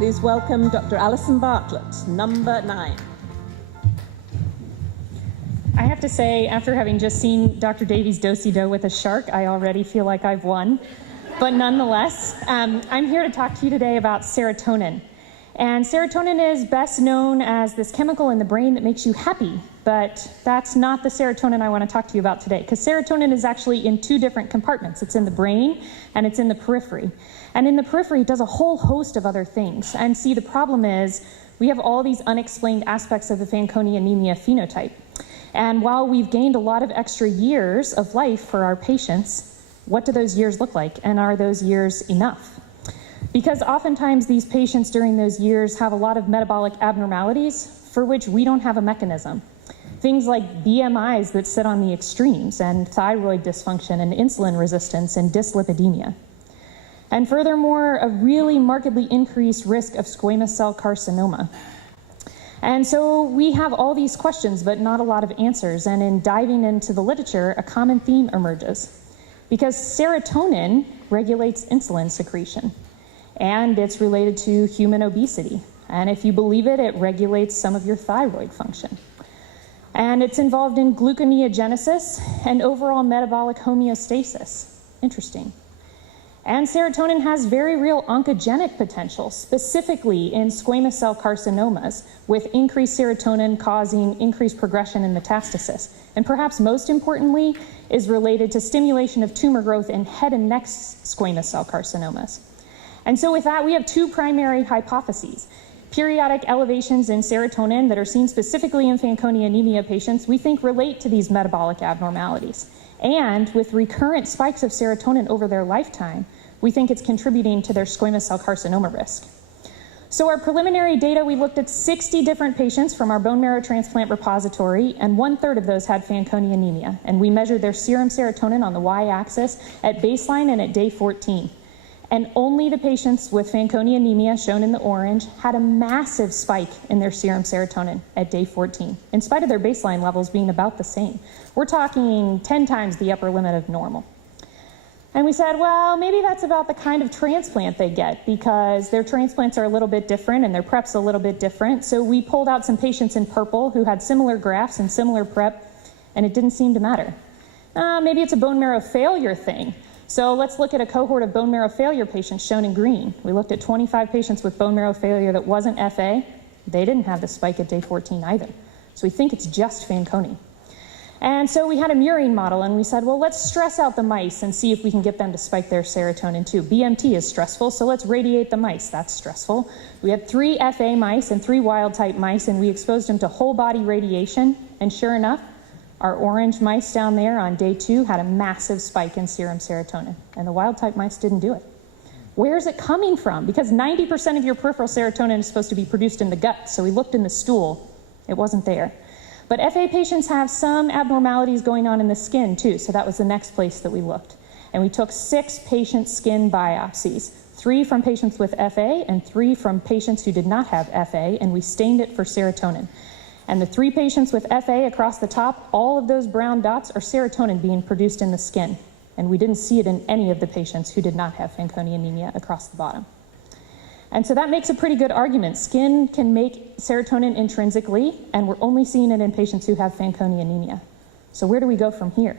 Please welcome Dr. Allison Bartlett, number 9. I have to say, after having just seen Dr. Davies' do-si-do with a shark, I already feel like I've won. But nonetheless, I'm here to talk to you today about serotonin. And serotonin is best known as this chemical in the brain that makes you happy. But that's not the serotonin I want to talk to you about today, because serotonin is actually in 2 different compartments. It's in the brain and it's in the periphery. And in the periphery, it does a whole host of other things. And see, the problem is we have all these unexplained aspects of the Fanconi anemia phenotype. And while we've gained a lot of extra years of life for our patients, what do those years look like? And are those years enough? Because oftentimes these patients during those years have a lot of metabolic abnormalities for which we don't have a mechanism. Things like BMIs that sit on the extremes, and thyroid dysfunction, and insulin resistance, and dyslipidemia. And furthermore, a really markedly increased risk of squamous cell carcinoma. And so we have all these questions, but not a lot of answers. And in diving into the literature, a common theme emerges. Because serotonin regulates insulin secretion, and it's related to human obesity. And if you believe it, it regulates some of your thyroid function. And it's involved in gluconeogenesis and overall metabolic homeostasis. Interesting. And serotonin has very real oncogenic potential, specifically in squamous cell carcinomas, with increased serotonin causing increased progression and metastasis. And perhaps most importantly, is related to stimulation of tumor growth in head and neck squamous cell carcinomas. And so with that, we have 2 primary hypotheses. Periodic elevations in serotonin that are seen specifically in Fanconi anemia patients, we think relate to these metabolic abnormalities. And with recurrent spikes of serotonin over their lifetime, we think it's contributing to their squamous cell carcinoma risk. So our preliminary data, we looked at 60 different patients from our bone marrow transplant repository, and 1/3 of those had Fanconi anemia. And we measured their serum serotonin on the y-axis at baseline and at day 14. And only the patients with Fanconi anemia, shown in the orange, had a massive spike in their serum serotonin at day 14, in spite of their baseline levels being about the same. We're talking 10 times the upper limit of normal. And we said, well, maybe that's about the kind of transplant they get, because their transplants are a little bit different and their prep's a little bit different. So we pulled out some patients in purple who had similar grafts and similar prep, and it didn't seem to matter. Maybe it's a bone marrow failure thing. So let's look at a cohort of bone marrow failure patients shown in green. We looked at 25 patients with bone marrow failure that wasn't FA. They didn't have the spike at day 14 either. So we think it's just Fanconi. And so we had a murine model, and we said, well, let's stress out the mice and see if we can get them to spike their serotonin too. BMT is stressful, so let's radiate the mice. That's stressful. We had 3 FA mice and 3 wild-type mice, and we exposed them to whole-body radiation, and sure enough, our orange mice down there on day 2 had a massive spike in serum serotonin, and the wild-type mice didn't do it. Where is it coming from? Because 90% of your peripheral serotonin is supposed to be produced in the gut, so we looked in the stool. It wasn't there. But FA patients have some abnormalities going on in the skin too, so that was the next place that we looked. And we took 6 patient skin biopsies, 3 from patients with FA and 3 from patients who did not have FA, and we stained it for serotonin. And the 3 patients with FA across the top, all of those brown dots are serotonin being produced in the skin. And we didn't see it in any of the patients who did not have Fanconi anemia across the bottom. And so that makes a pretty good argument. Skin can make serotonin intrinsically, and we're only seeing it in patients who have Fanconi anemia. So where do we go from here?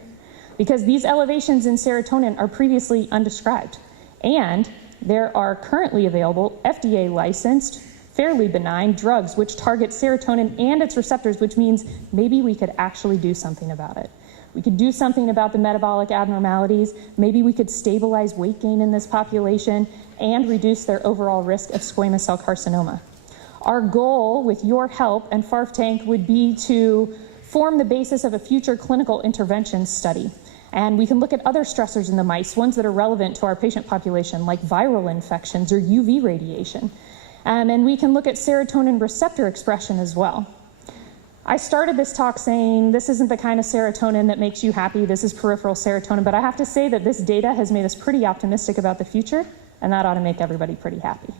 Because these elevations in serotonin are previously undescribed. And there are currently available FDA-licensed, fairly benign drugs which target serotonin and its receptors, which means maybe we could actually do something about it. We could do something about the metabolic abnormalities. Maybe we could stabilize weight gain in this population and reduce their overall risk of squamous cell carcinoma. Our goal, with your help and FARF Tank, would be to form the basis of a future clinical intervention study. And we can look at other stressors in the mice, ones that are relevant to our patient population, like viral infections or UV radiation. And we can look at serotonin receptor expression as well. I started this talk saying this isn't the kind of serotonin that makes you happy, this is peripheral serotonin, but I have to say that this data has made us pretty optimistic about the future, and that ought to make everybody pretty happy.